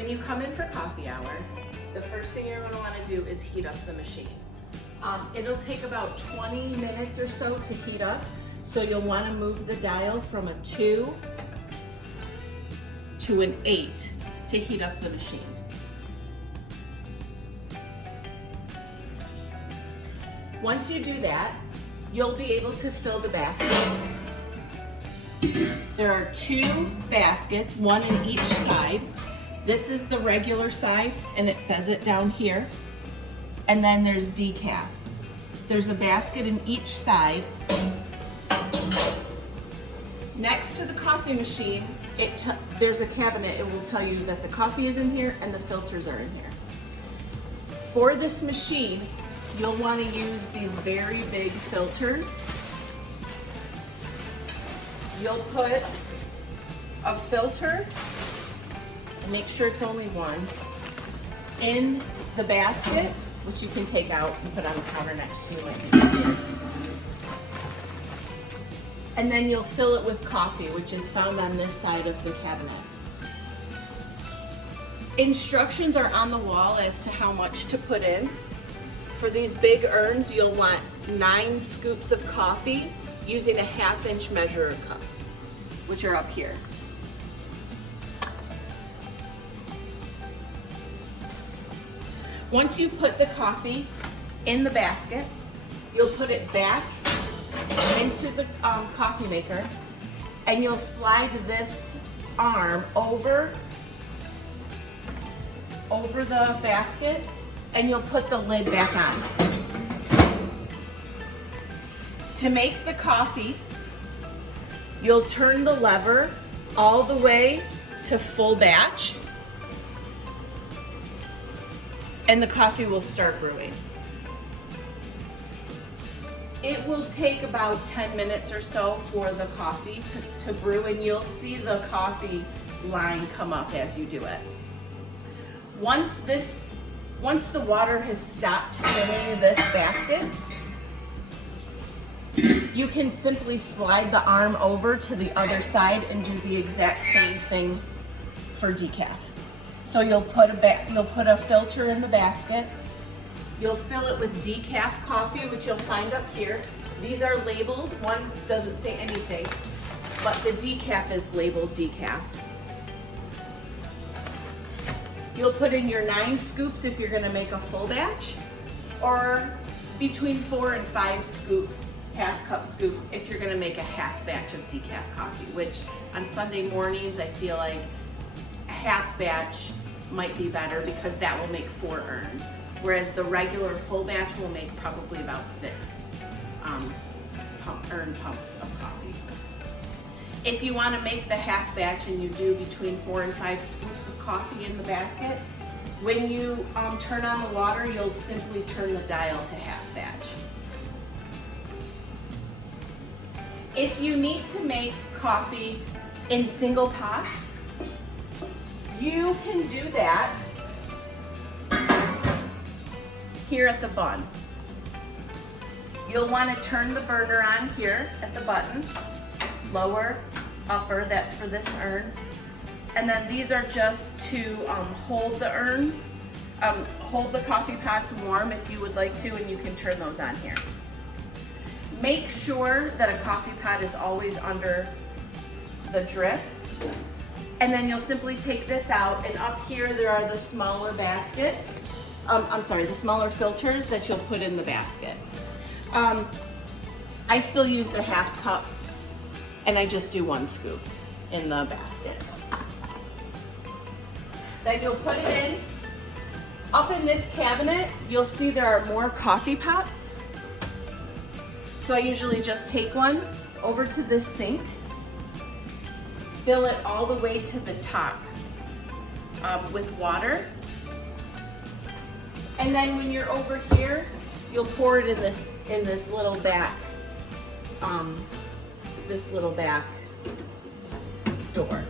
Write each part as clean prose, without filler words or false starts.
When you come in for coffee hour, the first thing you're going to want to do is heat up the machine. It'll take about 20 minutes or so to heat up, so you'll want to move the dial from a 2 to an 8 to heat up the machine. Once you do that, you'll be able to fill the baskets. There are 2 baskets, one in each side. This is the regular side, and it says it down here. And then there's decaf. There's a basket in each side. Next to the coffee machine, there's a cabinet. It will tell you that the coffee is in here and the filters are in here. For this machine, you'll want to use these very big filters. You'll put a filter, and make sure it's only one, in the basket, which you can take out and put on the counter next to you, might be easier. And then you'll fill it with coffee, which is found on this side of the cabinet. Instructions are on the wall as to how much to put in. For these big urns, you'll want 9 scoops of coffee using a 1/2-inch measurer cup, which are up here. Once you put the coffee in the basket, you'll put it back into the coffee maker, and you'll slide this arm over the basket, and you'll put the lid back on. To make the coffee, you'll turn the lever all the way to full batch, and the coffee will start brewing. It will take about 10 minutes or so for the coffee to brew, and you'll see the coffee line come up as you do it. Once the water has stopped filling this basket, you can simply slide the arm over to the other side and do the exact same thing for decaf. So you'll put a filter in the basket. You'll fill it with decaf coffee, which you'll find up here. These are labeled. One doesn't say anything, but the decaf is labeled decaf. You'll put in your 9 scoops if you're going to make a full batch, or between 4 and 5 scoops, 1/2 cup scoops, if you're going to make a 1/2 batch of decaf coffee, which on Sunday mornings I feel like a 1/2 batch might be better because that will make 4 urns, whereas the regular full batch will make probably about 6 urn pumps of coffee. If you want to make the 1/2 batch and you do between 4 and 5 scoops of coffee in the basket, when you turn on the water, you'll simply turn the dial to 1/2 batch. If you need to make coffee in single pots, you can do that here at the bun. You'll want to turn the burner on here at the button, lower, upper, that's for this urn. And then these are just to hold the urns, hold the coffee pots warm if you would like to, and you can turn those on here. Make sure that a coffee pot is always under the drip. And then you'll simply take this out, and up here there are the smaller baskets. The smaller filters that you'll put in the basket. I still use the 1/2 cup, and I just do 1 scoop in the basket. Then you'll put it in. Up in this cabinet, you'll see there are more coffee pots. So I usually just take one over to this sink, fill it all the way to the top with water. And then when you're over here, you'll pour it in this little back door.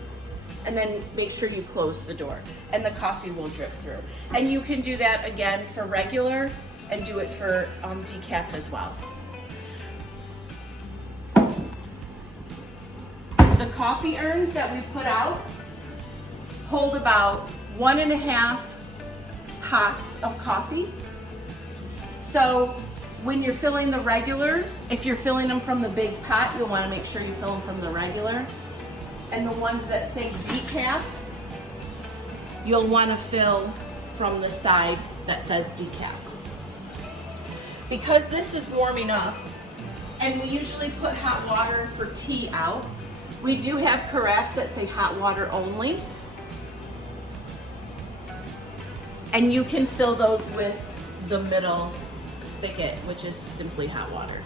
And then make sure you close the door, and the coffee will drip through. And you can do that again for regular and do it for decaf as well. The coffee urns that we put out hold about 1.5 pots of coffee. So when you're filling the regulars, if you're filling them from the big pot, you'll want to make sure you fill them from the regular. And the ones that say decaf, you'll want to fill from the side that says decaf. Because this is warming up, and we usually put hot water for tea out, we do have carafes that say hot water only. And you can fill those with the middle spigot, which is simply hot water.